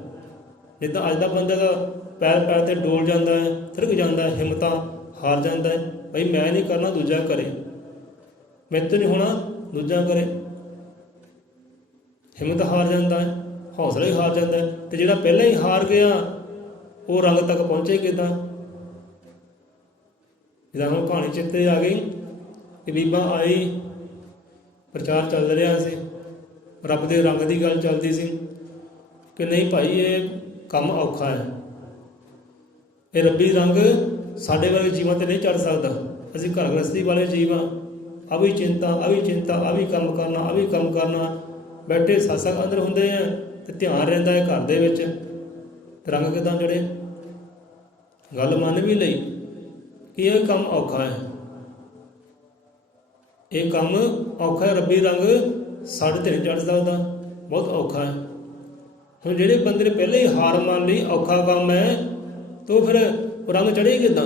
ਜਿੱਦਾਂ ਅੱਜ ਦਾ ਬੰਦਾ ਦਾ ਪੈਰ ਪੈਰ 'ਤੇ ਡੋਲ ਜਾਂਦਾ ਹੈ, ਥਿਰਕ ਜਾਂਦਾ ਹੈ, ਹਿੰਮਤਾਂ ਹਾਰ ਜਾਂਦਾ ਹੈ। ਭਾਈ ਮੈਂ ਨਹੀਂ ਕਰਨਾ, ਦੂਜਾ ਕਰੇ। ਮੇਰੇ ਤੋਂ ਨਹੀਂ ਹੋਣਾ, ਦੂਜਾ ਕਰੇ। ਹਿੰਮਤ ਹਾਰ ਜਾਂਦਾ ਹੈ, ਹੌਸਲਾ ਹੀ ਹਾਰ ਜਾਂਦਾ ਹੈ। ਅਤੇ ਜਿਹੜਾ ਪਹਿਲਾਂ ਹੀ ਹਾਰ ਗਿਆ ਉਹ ਰੰਗ ਤੱਕ ਪਹੁੰਚੇ ਕਿੱਦਾਂ? ਜਿੱਦਾਂ ਹੁਣ ਕਹਾਣੀ ਚਿੱਤੇ ਆ ਗਈ ਕਿ ਬੀਬਾ ਆਈ, ਪ੍ਰਚਾਰ ਚੱਲ ਰਿਹਾ ਸੀ, ਰੱਬ ਦੇ ਰੰਗ ਦੀ ਗੱਲ ਚੱਲਦੀ ਸੀ ਕਿ ਨਹੀਂ ਭਾਈ ਇਹ ਕੰਮ ਔਖਾ ਹੈ, ਇਹ ਰੱਬੀ ਰੰਗ ਸਾਡੇ ਵਰਗੇ ਜੀਵਾਂ 'ਤੇ ਨਹੀਂ ਚੜ੍ਹ ਸਕਦਾ। ਅਸੀਂ ਘਰ ਗ੍ਰਸਤੀ ਵਾਲੇ ਜੀਵ ਹਾਂ। ਆ ਵੀ ਚਿੰਤਾ, ਆ ਵੀ ਚਿੰਤਾ, ਆ ਵੀ ਕੰਮ ਕਰਨਾ, ਆ ਵੀ ਕੰਮ ਕਰਨਾ। ਬੈਠੇ ਸਤਸੰਗ ਅੰਦਰ ਹੁੰਦੇ ਆ ਅਤੇ ਧਿਆਨ ਰਹਿੰਦਾ ਹੈ ਘਰ ਦੇ ਵਿੱਚ, ਰੰਗ ਕਿੱਦਾਂ ਚੜ੍ਹੇ? ਗੱਲ ਮੰਨ ਵੀ ਲਈ ਕਿ ਇਹ ਕੰਮ ਔਖਾ ਹੈ, ਇਹ ਕੰਮ ਔਖਾ ਹੈ, ਰੱਬੀ ਰੰਗ ਸਾਡੇ 'ਤੇ ਨਹੀਂ ਚੜ੍ਹ ਸਕਦਾ, ਬਹੁਤ ਔਖਾ ਹੈ। ਹੁਣ ਜਿਹੜੇ ਬੰਦੇ ਨੇ ਪਹਿਲਾਂ ਹੀ ਹਾਰ ਮੰਨ ਲਈ ਔਖਾ ਕੰਮ ਹੈ, ਤਾਂ ਫਿਰ ਰੰਗ ਚੜ੍ਹੇ ਕਿੱਦਾਂ?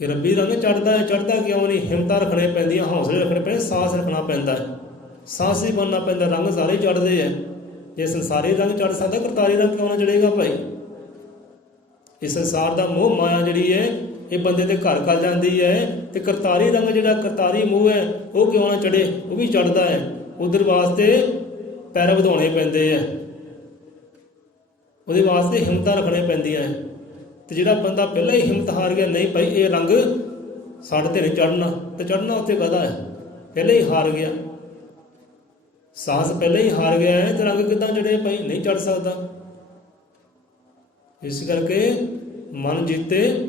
ਇਹ ਰੱਬੀ ਰੰਗ ਚੜ੍ਹਦਾ ਹੈ। ਚੜ੍ਹਦਾ ਕਿਉਂ ਨਹੀਂ? ਹਿੰਮਤਾਂ ਰੱਖਣੇ ਪੈਂਦੀਆਂ, ਹੌਸਲੇ ਰੱਖਣੇ ਪੈਂਦੇ, ਸਾਹਸ ਰੱਖਣਾ ਪੈਂਦਾ ਹੈ, ਸਾਹਸੀ ਬਣਨਾ ਪੈਂਦਾ। ਰੰਗ ਸਾਰੇ ਚੜ੍ਹਦੇ ਹੈ। ਜੇ ਸੰਸਾਰੀ ਰੰਗ ਚੜ੍ਹ ਸਕਦਾ, ਕਰਤਾਰੀ ਰੰਗ ਕਿਉਂ ਨਾ ਚੜ੍ਹੇਗਾ ਭਾਈ? ਇਹ ਸੰਸਾਰ ਦਾ ਮੋਹ ਮਾਇਆ ਜਿਹੜੀ ਹੈ ਇਹ ਬੰਦੇ ਦੇ ਘਰ ਕਰ ਜਾਂਦੀ ਹੈ, ਅਤੇ ਕਰਤਾਰੀ ਰੰਗ ਜਿਹੜਾ ਕਰਤਾਰੀ ਮੋਹ ਹੈ ਉਹ ਕਿਉਂ ਨਾ ਚੜ੍ਹੇ? ਉਹ ਵੀ ਚੜ੍ਹਦਾ ਹੈ। ਉਧਰ ਵਾਸਤੇ ਪੈਰ ਵਧਾਉਣੇ ਪੈਂਦੇ ਹੈ, ਉਹਦੇ ਵਾਸਤੇ ਹਿੰਮਤਾਂ ਰੱਖਣੀਆਂ ਪੈਂਦੀਆਂ ਹੈ। ਅਤੇ ਜਿਹੜਾ ਬੰਦਾ ਪਹਿਲਾਂ ਹੀ ਹਿੰਮਤ ਹਾਰ ਗਿਆ, ਨਹੀਂ ਭਾਈ ਇਹ ਰੰਗ ਸਾਡੇ 'ਤੇ ਨਹੀਂ ਚੜ੍ਹਨਾ, ਅਤੇ ਚੜ੍ਹਨਾ ਉੱਥੇ ਕਾਹਦਾ ਹੈ? ਪਹਿਲਾਂ ਹੀ ਹਾਰ ਗਿਆ, ਸਾਹਸ ਪਹਿਲਾਂ ਹੀ ਹਾਰ ਗਿਆ ਹੈ, ਅਤੇ ਰੰਗ ਕਿੱਦਾਂ ਚੜ੍ਹੇ ਭਾਈ? ਨਹੀਂ ਚੜ੍ਹ ਸਕਦਾ। ਇਸ ਕਰਕੇ ਮਨ ਜੀਤੇ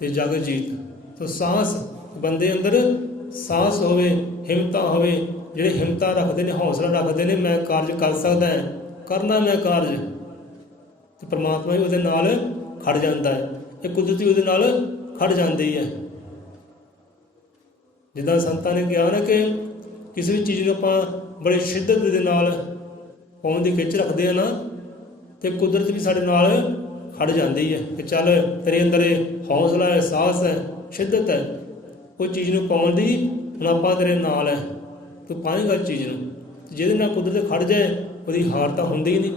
ਤੇ ਜਗ ਜੀਤ। ਤੋ ਸਾਹਸ, ਬੰਦੇ ਅੰਦਰ ਸਾਹਸ ਹੋਵੇ, ਹਿੰਮਤਾਂ ਹੋਵੇ। ਜਿਹੜੇ ਹਿੰਮਤਾਂ ਰੱਖਦੇ ਨੇ, ਹੌਸਲਾ ਰੱਖਦੇ ਨੇ, ਮੈਂ ਕਾਰਜ ਕਰ ਸਕਦਾ ਹੈ, ਕਰਨਾ ਮੈਂ ਕਾਰਜ, ਅਤੇ ਪਰਮਾਤਮਾ ਵੀ ਉਹਦੇ ਨਾਲ ਖੜ ਜਾਂਦਾ ਹੈ। ਇਹ ਕੁਦਰਤੀ ਉਹਦੇ ਨਾਲ ਖੜ ਜਾਂਦੀ ਹੈ। ਜਿੱਦਾਂ ਸੰਤਾਂ ਨੇ ਕਿਹਾ ਨਾ ਕਿ ਕਿਸੇ ਵੀ ਚੀਜ਼ ਨੂੰ ਆਪਾਂ ਬੜੇ ਸ਼ਿੱਦਤ ਦੇ ਨਾਲ ਪਾਉਣ ਦੀ ਖਿੱਚ ਰੱਖਦੇ ਹਾਂ ਨਾ, ਅਤੇ ਕੁਦਰਤ ਵੀ ਸਾਡੇ ਨਾਲ ਖੜ ਜਾਂਦੀ ਹੈ ਕਿ ਚੱਲ ਤੇਰੇ ਅੰਦਰ ਹੌਸਲਾ ਹੈ, ਸਾਹਸ ਹੈ, ਸ਼ਿੱਦਤ ਹੈ, ਉਹ ਚੀਜ਼ ਨੂੰ ਪਾਉਣ ਦੀ ਹੁਣ ਆਪਾਂ ਤੇਰੇ ਨਾਲ ਹੈ, ਤੂੰ ਪਾਏਂਗਾ ਚੀਜ਼ ਨੂੰ। ਜਿਹਦੇ ਨਾਲ ਕੁਦਰਤ ਖੜ ਜਾਏ ਉਹਦੀ ਹਾਰ ਤਾਂ ਹੁੰਦੀ ਹੀ ਨਹੀਂ।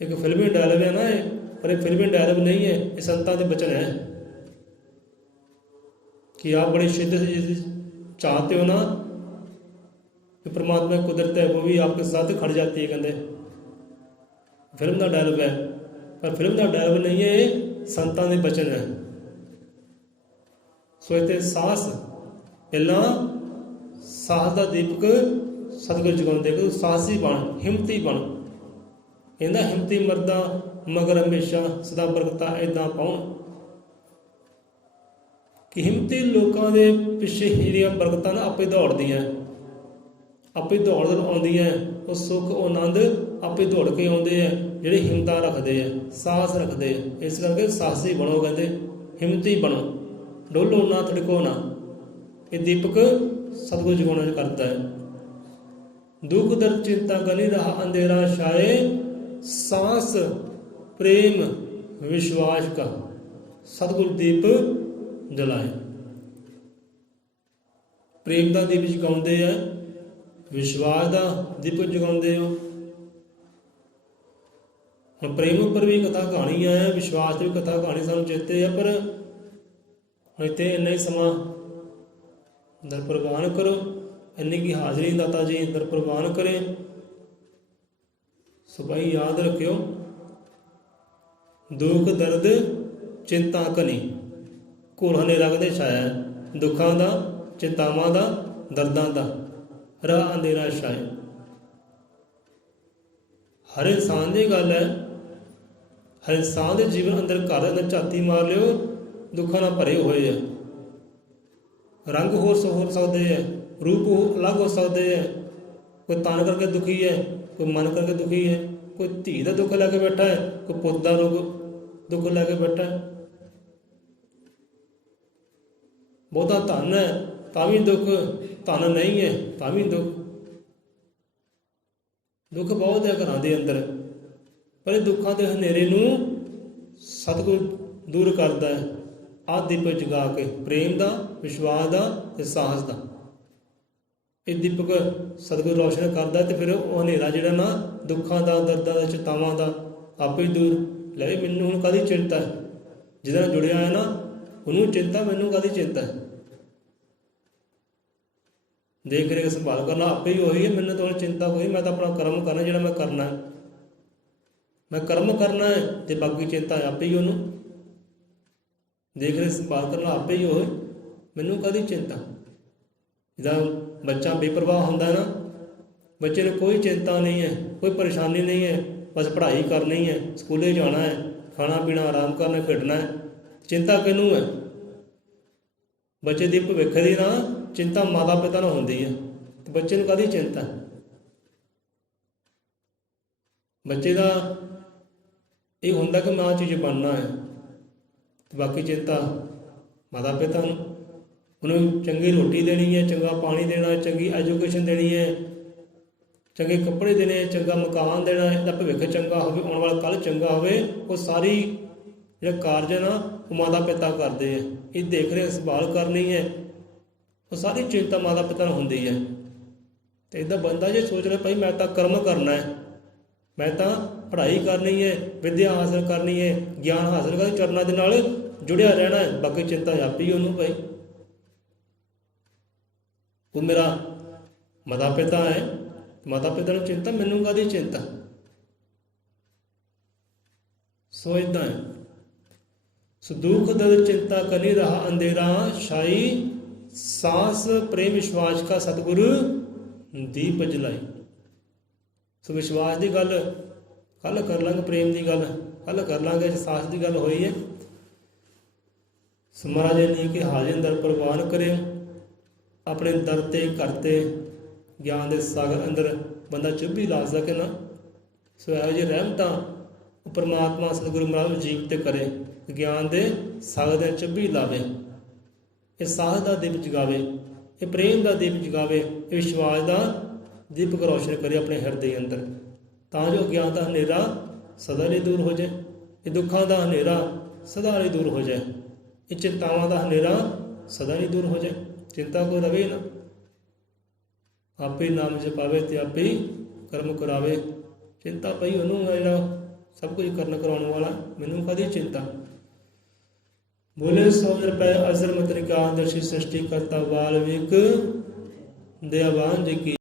ਇੱਕ ਫਿਲਮੀ ਡਾਇਲੌਗ ਹੈ ਨਾ ਇਹ, ਪਰ ਇਹ ਫਿਲਮੀ ਡਾਇਲੌਗ ਨਹੀਂ ਹੈ, ਇਹ ਸੰਤਾਂ ਦੇ ਬਚਨ ਹੈ कि आप बड़ी शिद्दत से चाहते हो ना कि परमात्मा कुदरत है वो भी आपके साथ खड़ जाती है। कहते फिल्म का डायलॉग है, पर फिल्म का डायलॉग नहीं है, ये संतां दे बचन है। सो इत्थे साहस पहला साहस का दीपक सतगुरु जगाउंदे कि साहसी बन, हिम्मती बन। इहदा हिम्मती मरदा मगर हमेशा सदा बरकता इदां पाउण कि हिम्मती लोगों के पिछे ਜਿਹੜੀਆਂ ਬਰਕਤਾਂ ਨਾ ਆਪੇ ਦੌੜਦੀਆਂ, ਆਪੇ ਦੌੜ ਆਉਂਦੀਆਂ, ਉਹ ਸੁੱਖ ਉਹ ਆਨੰਦ ਆਪੇ ਦੌੜ ਕੇ ਆਉਂਦੇ ਆ ਜਿਹੜੇ ਹਿੰਮਤਾਂ ਰੱਖਦੇ ਆ, ਸਾਹਸ ਰੱਖਦੇ ਆ। ਇਸ ਕਰਕੇ ਸਾਹਸੀ ਬਣੋ, ਕਹਿੰਦੇ ਹਿੰਮਤੀ ਬਣੋ, ਡੋਲੋ ਨਾ, ਥੜਕੋ ਨਾ। ਇਹ ਦੀਪਕ ਸਤਿਗੁਰੂ ਜਗਾਉਣਾ ਕਰਦਾ ਹੈ। दुख दर्द चिंता गनी रहा अंधेरा छाए, सांस प्रेम विश्वास का सतगुरु दीप जलाए। प्रेम का दीप जगाउंदे है, विश्वास का दीप जगाउंदे हो। हम प्रेम उपर भी कथा कहानी है, विश्वास की भी कथा कहानी सानू चेते है, पर इतने इन्ना ही समा दर प्रवान करो, इन्नी की हाज़री दाता जी दर प्रवान करें। सो भाई याद रखियो, दुख दर्द चिंता कनी घोर हनेरा कदे छाया, दुखों का चिंतावां का दर्दां का राह अंधेरा छाया। हर इंसान की गल है ਹਰ ਇਨਸਾਨ ਦੇ ਜੀਵਨ ਅੰਦਰ, ਘਰ ਦੇ ਅੰਦਰ ਝਾਤੀ ਮਾਰ ਲਿਓ, ਦੁੱਖਾਂ ਨਾਲ ਭਰੇ ਹੋਏ ਆ। ਰੰਗ ਹੋ ਸਕਦੇ ਹੈ, ਰੂਪ ਅਲੱਗ ਹੋ ਸਕਦੇ ਹੈ। ਕੋਈ ਤਨ ਕਰਕੇ ਦੁਖੀ ਹੈ, ਕੋਈ ਮਨ ਕਰਕੇ ਦੁਖੀ ਹੈ, ਕੋਈ ਧੀ ਦਾ ਦੁੱਖ ਲੈ ਕੇ ਬੈਠਾ ਹੈ, ਕੋਈ ਪੁੱਤ ਦਾ ਦੁੱਖ ਲੈ ਕੇ ਬੈਠਾ ਹੈ। ਬਹੁਤਾ ਧਨ ਹੈ ਤਾਂ ਵੀ ਦੁੱਖ, ਧਨ ਨਹੀਂ ਹੈ ਤਾਂ ਵੀ ਦੁੱਖ। ਦੁੱਖ ਬਹੁਤ ਹੈ ਘਰਾਂ ਦੇ ਅੰਦਰ, ਪਰ ਇਹ ਦੁੱਖਾਂ ਦੇ ਹਨੇਰੇ ਨੂੰ ਸਤਿਗੁਰ ਦੂਰ ਕਰਦਾ ਹੈ ਆਹ ਦੀਪਕ ਜਗਾ ਕੇ, ਪ੍ਰੇਮ ਦਾ, ਵਿਸ਼ਵਾਸ ਦਾ ਤੇ ਸਾਹਸ ਦਾ। ਇਹ ਦੀਪਕ ਸਤਿਗੁਰ ਰੋਸ਼ਨ ਕਰਦਾ ਤੇ ਫਿਰ ਉਹ ਹਨੇਰਾ ਜਿਹੜਾ ਨਾ ਦੁੱਖਾਂ ਦਾ, ਦਰਦਾਂ ਦਾ, ਚਿੰਤਾਵਾਂ ਦਾ ਆਪੇ ਹੀ ਦੂਰ ਲੈ। ਮੈਨੂੰ ਹੁਣ ਕਾਹਦੀ ਚਿੰਤਾ ਹੈ, ਜਿਹਦੇ ਨਾਲ ਜੁੜਿਆ ਹੈ ਨਾ ਉਹਨੂੰ ਚਿੰਤਾ, ਮੈਨੂੰ ਕਾਹਦੀ ਚਿੰਤਾ ਹੈ। ਦੇਖ ਰੇਖ ਸੰਭਾਲ ਕਰਨਾ ਆਪੇ ਹੀ ਹੋਈ ਹੈ, ਮੈਨੂੰ ਤਾਂ ਹੁਣ ਚਿੰਤਾ ਹੋਈ। ਮੈਂ ਤਾਂ ਆਪਣਾ ਕਰਮ ਕਰਨਾ ਜਿਹੜਾ ਮੈਂ ਕਰਨਾ ਹੈ, ਮੈਂ ਕਰਮ ਕਰਨਾ ਹੈ ਤੇ ਬਾਕੀ ਚਿੰਤਾ ਆਪੇ ਹੀ ਉਹਨੂੰ। ਦੇਖ ਰੇਖ ਸੰਭਾਲ ਕਰਨਾ ਆਪੇ ਹੀ ਹੋਏ, ਮੈਨੂੰ ਕਾਹਦੀ ਚਿੰਤਾ। ਜਿੱਦਾਂ ਬੱਚਾ ਬੇਪਰਵਾਹ ਹੁੰਦਾ ਨਾ, ਬੱਚੇ ਨੂੰ ਕੋਈ ਚਿੰਤਾ ਨਹੀਂ ਹੈ, ਕੋਈ ਪਰੇਸ਼ਾਨੀ ਨਹੀਂ ਹੈ, ਬਸ ਪੜ੍ਹਾਈ ਕਰਨੀ ਹੈ, ਸਕੂਲੇ ਜਾਣਾ ਹੈ, ਖਾਣਾ ਪੀਣਾ, ਆਰਾਮ ਕਰਨਾ, ਖੇਡਣਾ ਹੈ। ਚਿੰਤਾ ਕਿਹਨੂੰ ਹੈ? ਬੱਚੇ ਦੀ ਭਵਿੱਖ ਦੀ ਨਾ ਚਿੰਤਾ ਮਾਤਾ ਪਿਤਾ ਨੂੰ ਹੁੰਦੀ ਹੈ, ਤੇ ਬੱਚੇ ਨੂੰ ਕਾਹਦੀ ਚਿੰਤਾ? ਬੱਚੇ ਦਾ ਇਹ ਹੁੰਦਾ ਕਿ ਮੈਂ ਆਹ ਚੀਜ਼ ਬਣਨਾ ਹੈ, ਤੇ ਬਾਕੀ ਚਿੰਤਾ ਮਾਤਾ ਪਿਤਾ ਨੂੰ। ਉਹਨੂੰ ਚੰਗੀ ਰੋਟੀ ਦੇਣੀ ਹੈ, ਚੰਗਾ ਪਾਣੀ ਦੇਣਾ, ਚੰਗੀ ਐਜੂਕੇਸ਼ਨ ਦੇਣੀ ਹੈ, ਚੰਗੇ ਕੱਪੜੇ ਦੇਣੇ, ਚੰਗਾ ਮਕਾਨ ਦੇਣਾ, ਇਹਦਾ ਭਵਿੱਖ ਚੰਗਾ ਹੋਵੇ, ਆਉਣ ਵਾਲਾ ਕੱਲ੍ਹ ਚੰਗਾ ਹੋਵੇ। ਉਹ ਸਾਰੀ ਜਿਹੜਾ ਕਾਰਜ ਹੈ ਨਾ ਉਹ ਮਾਤਾ ਪਿਤਾ ਕਰਦੇ ਹੈ। ਇਹ ਦੇਖ ਰਹੇ ਸੰਭਾਲ ਕਰਨੀ ਹੈ, ਉਹ ਸਾਰੀ ਚਿੰਤਾ ਮਾਤਾ ਪਿਤਾ ਨੂੰ ਹੁੰਦੀ ਹੈ। ਅਤੇ ਇੱਦਾਂ ਬੰਦਾ ਜੇ ਸੋਚ ਰਿਹਾ ਭਾਈ ਮੈਂ ਤਾਂ ਕਰਮ ਕਰਨਾ ਹੈ, ਮੈਂ ਤਾਂ ਪੜ੍ਹਾਈ ਕਰਨੀ ਹੈ, ਵਿੱਦਿਆ ਹਾਸਲ ਕਰਨੀ ਹੈ, ਗਿਆਨ ਹਾਸਲ ਕਰਕੇ ਚਰਨਾਂ ਦੇ ਨਾਲ ਜੁੜਿਆ ਰਹਿਣਾ ਹੈ, ਬਾਕੀ ਚਿੰਤਾ ਆਪੀ ਉਹਨੂੰ ਭਾਈ। ਉਹ ਮੇਰਾ ਮਾਤਾ ਪਿਤਾ ਹੈ, ਮਾਤਾ ਪਿਤਾ ਨੂੰ ਚਿੰਤਾ, ਮੈਨੂੰ ਕਾਹਦੀ ਚਿੰਤਾ। ਸੋ ਇੱਦਾਂ ਹੈ। ਸੋ ਦੁੱਖ ਦਰਦ ਚਿੰਤਾ ਕਨੀ ਰਹਾ ਅੰਧੇਰਾ, ਛਾਈ ਸਾਸ ਪ੍ਰੇਮ ਵਿਸ਼ਵਾਸ ਕਾ ਸਤਿਗੁਰ ਦੀਪ ਜਲਾਈ। ਸੋ ਵਿਸ਼ਵਾਸ ਦੀ ਗੱਲ ਕੱਲ੍ਹ ਕਰ ਲਾਂਗੇ, ਪ੍ਰੇਮ ਦੀ ਗੱਲ ਕੱਲ੍ਹ ਕਰ ਲਾਂਗੇ, ਸਾਸ ਦੀ ਗੱਲ ਹੋਈ ਹੈ। ਸੋ ਮਹਾਰਾਜ ਨੇ ਕਿ ਹਾਜ਼ਰ ਦਰ ਪ੍ਰਵਾਨ ਕਰਿਓ, ਆਪਣੇ ਦਰ 'ਤੇ ਘਰ 'ਤੇ ਗਿਆਨ ਦੇ ਸਾਗਰ ਅੰਦਰ ਬੰਦਾ ਚੁੱਭੀ ਲਾ ਸਕੇ ਨਾ। ਸੋ ਇਹੋ ਜਿਹੇ ਰਹਿਮਤਾਂ ਉਹ ਪਰਮਾਤਮਾ ਸਤਿਗੁਰੂ ਮਹਾਰਾਜ ਜੀਵ 'ਤੇ ਕਰੇ, ਗਿਆਨ ਦੇ ਸਾਗਰ ਦੇ ਚੁੱਭੀ ਲਾਵੇ, ਇਹ ਸਾਹਸ ਦਾ ਦੀਪ ਜਗਾਵੇ, ਇਹ ਪ੍ਰੇਮ ਦਾ ਦੀਪ ਜਗਾਵੇ, ਇਹ ਵਿਸ਼ਵਾਸ ਦਾ ਦੀਪਕ ਰੋਸ਼ਨ ਕਰੇ ਆਪਣੇ ਹਿਰਦੇ ਅੰਦਰ, ਤਾਂ ਜੋ ਗਿਆਨ ਦਾ ਹਨੇਰਾ ਸਦਾ ਲਈ ਦੂਰ ਹੋ ਜਾਏ, ਇਹ ਦੁੱਖਾਂ ਦਾ ਹਨੇਰਾ ਸਦਾ ਲਈ ਦੂਰ ਹੋ ਜਾਏ, ਇਹ ਚਿੰਤਾਵਾਂ ਦਾ ਹਨੇਰਾ ਸਦਾ ਲਈ ਦੂਰ ਹੋ ਜਾਏ। ਚਿੰਤਾ ਕੋਈ ਰਵੇ ਨਾ, ਆਪੇ ਨਾਮ ਜਪਾਵੇ ਤੇ ਆਪੇ ਕਰਮ ਕਰਾਵੇ। ਚਿੰਤਾ ਪਈ ਉਹਨੂੰ ਜਿਹੜਾ ਸਭ ਕੁਝ ਕਰਨ ਕਰਾਉਣ ਵਾਲਾ, ਮੈਨੂੰ ਕਾਹਦੀ ਚਿੰਤਾ। बोले 100 रुपये अजर मत दर्शी सृष्टि करता वाल्मीकि दयावान जी की।